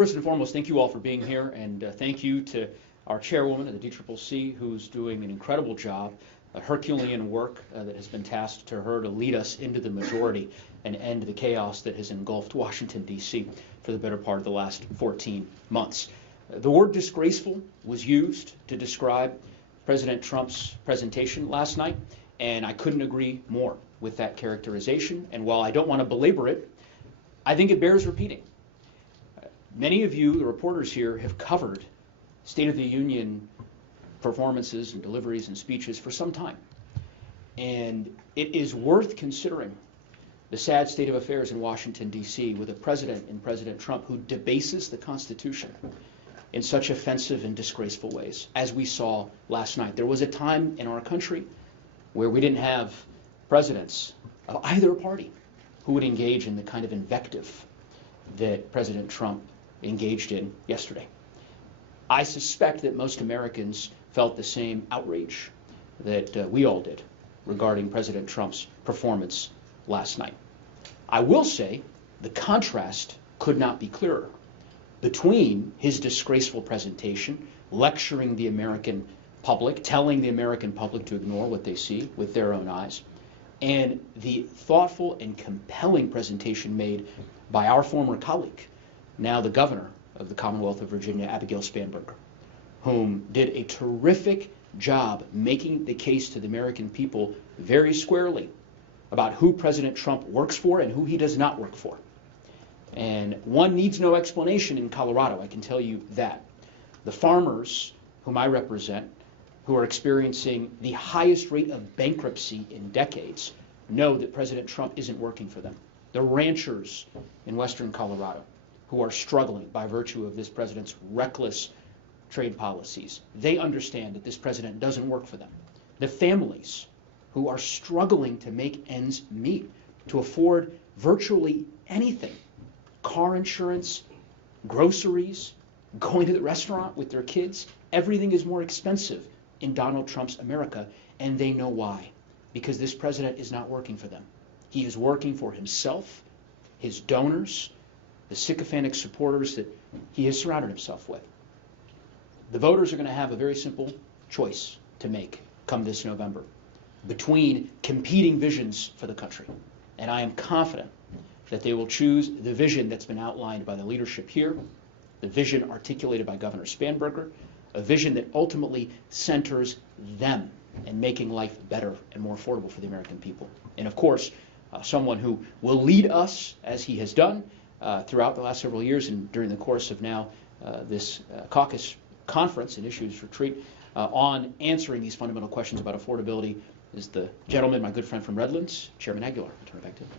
First and foremost, thank you all for being here, and thank you to our chairwoman of the DCCC, who's doing an incredible job, Herculean work that has been tasked to her to lead us into the majority and end the chaos that has engulfed Washington, D.C. for the better part of the last 14 months. The word disgraceful was used to describe President Trump's presentation last night, and I couldn't agree more with that characterization. And while I don't want to belabor it, I think it bears repeating. Many of you, the reporters here, have covered State of the Union performances and deliveries and speeches for some time. And it is worth considering the sad state of affairs in Washington, D.C., with a president in President Trump who debases the Constitution in such offensive and disgraceful ways, as we saw last night. There was a time in our country where we didn't have presidents of either party who would engage in the kind of invective that President Trump engaged in yesterday. I suspect that most Americans felt the same outrage that we all did regarding President Trump's performance last night. I will say the contrast could not be clearer between his disgraceful presentation, lecturing the American public, telling the American public to ignore what they see with their own eyes, and the thoughtful and compelling presentation made by our former colleague, now the governor of the Commonwealth of Virginia, Abigail Spanberger, whom did a terrific job making the case to the American people very squarely about who President Trump works for and who he does not work for. And one needs no explanation in Colorado, I can tell you that. The farmers whom I represent, who are experiencing the highest rate of bankruptcy in decades, know that President Trump isn't working for them. The ranchers in western Colorado, who are struggling by virtue of this president's reckless trade policies, they understand that this president doesn't work for them. The families who are struggling to make ends meet, to afford virtually anything, car insurance, groceries, going to the restaurant with their kids, everything is more expensive in Donald Trump's America, and they know why. Because this president is not working for them. He is working for himself, his donors, the sycophantic supporters that he has surrounded himself with. The voters are going to have a very simple choice to make come this November between competing visions for the country. And I am confident that they will choose the vision that's been outlined by the leadership here, the vision articulated by Governor Spanberger, a vision that ultimately centers them and making life better and more affordable for the American people. And of course, someone who will lead us, as he has done throughout the last several years and during the course of now this caucus conference and issues retreat on answering these fundamental questions about affordability is the gentleman, my good friend from Redlands, Chairman Aguilar. I'll turn it back to him.